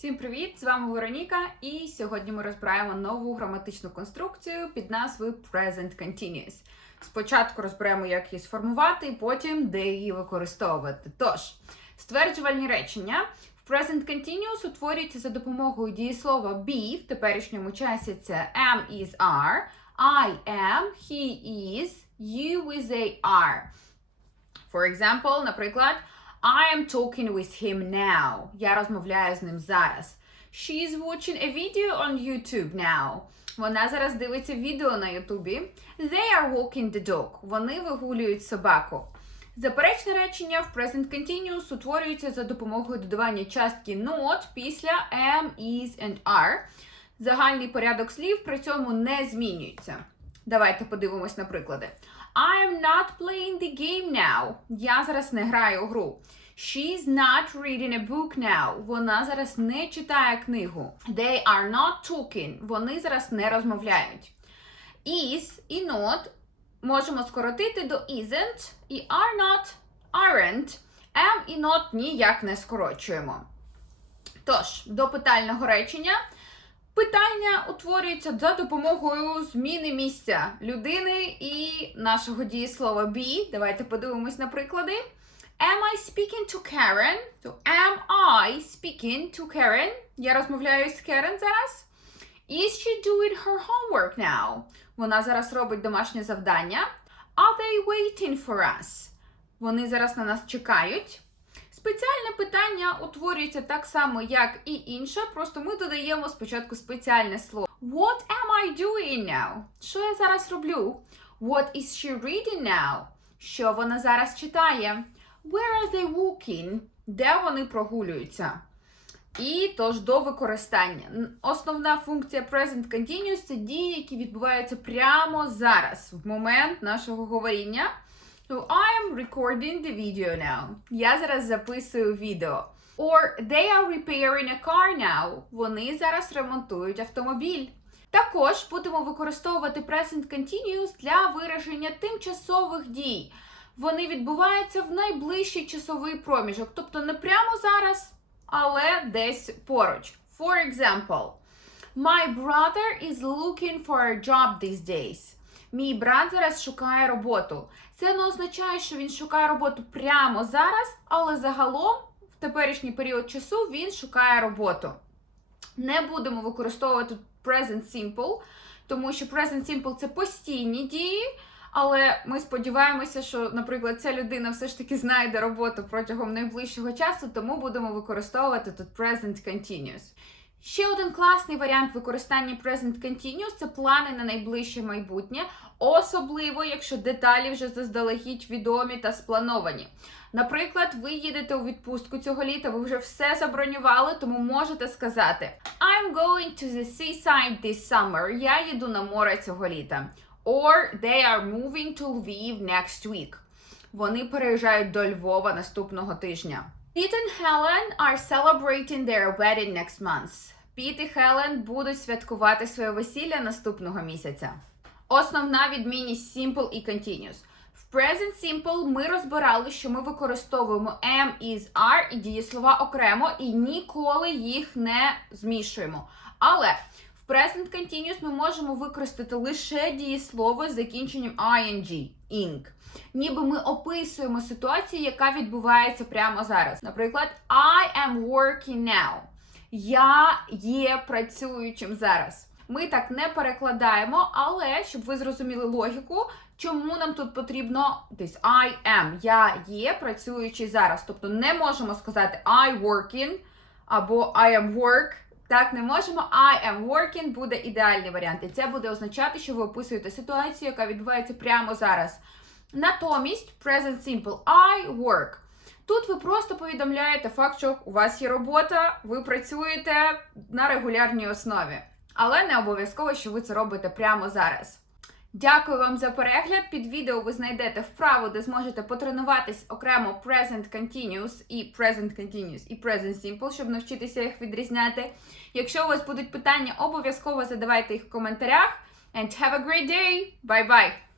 Всім привіт! З вами Вероніка, і сьогодні ми розбираємо нову граматичну конструкцію під назвою Present Continuous. Спочатку розберемо, як її сформувати, і потім де її використовувати. Тож, стверджувальні речення в Present Continuous утворюються за допомогою дієслова be, в теперішньому часі це am, is, are, I am, he is, you is a are. For example, наприклад, I am talking with him now. Я розмовляю з ним зараз. She is watching a video on YouTube now. Вона зараз дивиться відео на Ютубі. They are walking the dog. Вони вигулюють собаку. Заперечне речення в Present Continuous утворюється за допомогою додавання частки not після am, is and are. Загальний порядок слів при цьому не змінюється. Давайте подивимось на приклади. I am not playing the game now. Я зараз не граю гру. She's not reading a book now. Вона зараз не читає книгу. They are not talking. Вони зараз не розмовляють. Is і not можемо скоротити до isn't і are not, aren't. Am і not ніяк не скорочуємо. Тож, до питального речення. Питання утворюється за допомогою зміни місця людини і нашого дієслова be. Давайте подивимось на приклади. Am I speaking to Karen? So, am I speaking to Karen? Я розмовляю з Керен зараз. Is she doing her homework now? Вона зараз робить домашнє завдання. Are they waiting for us? Вони зараз на нас чекають. Спеціальне питання утворюється так само, як і інше, просто ми додаємо спочатку спеціальне слово. What am I doing now? Що я зараз роблю? What is she reading now? Що вона зараз читає? Where are they walking? Де вони прогулюються? І тож до використання. Основна функція Present Continuous це дії, які відбуваються прямо зараз, в момент нашого говоріння. So I am recording the video now. Я зараз записую відео. Or they are repairing a car now. Вони зараз ремонтують автомобіль. Також будемо використовувати Present Continuous для вираження тимчасових дій. Вони відбуваються в найближчий часовий проміжок, тобто не прямо зараз, але десь поруч. For example, my brother is looking for a job these days. Мій брат зараз шукає роботу. Це не означає, що він шукає роботу прямо зараз, але загалом в теперішній період часу він шукає роботу. Не будемо використовувати present simple, тому що present simple це постійні дії. Але ми сподіваємося, що, наприклад, ця людина все ж таки знайде роботу протягом найближчого часу, тому будемо використовувати тут present continuous. Ще один класний варіант використання present continuous – це плани на найближче майбутнє, особливо якщо деталі вже заздалегідь відомі та сплановані. Наприклад, ви їдете у відпустку цього літа, ви вже все забронювали, тому можете сказати I'm going to the seaside this summer. Я їду на море цього літа. Or they are moving to Lviv next week. Вони переїжджають до Львова наступного тижня. Pete and Helen are celebrating their wedding next month. Піт і Хелен будуть святкувати своє весілля наступного місяця. Основна відмінність simple і continuous. В present simple ми розбирали, що ми використовуємо am, is, are і дієслова окремо і ніколи їх не змішуємо. Але в present continuous ми можемо використати лише дієслово з закінченням ing, ing. Ніби ми описуємо ситуацію, яка відбувається прямо зараз. Наприклад, I am working now. Я є працюючим зараз. Ми так не перекладаємо, але щоб ви зрозуміли логіку, чому нам тут потрібно десь I am. Я є працюючий зараз. Тобто не можемо сказати I working або I am work. Так, не можемо. I am working буде ідеальний варіант. І це буде означати, що ви описуєте ситуацію, яка відбувається прямо зараз. Натомість, present simple I work. Тут ви просто повідомляєте факт, що у вас є робота, ви працюєте на регулярній основі. Але не обов'язково, що ви це робите прямо зараз. Дякую вам за перегляд. Під відео ви знайдете вправу, де зможете потренуватись окремо Present Continuous і Present Continuous і Present Simple, щоб навчитися їх відрізняти. Якщо у вас будуть питання, обов'язково задавайте їх в коментарях. And have a great day! Bye-bye!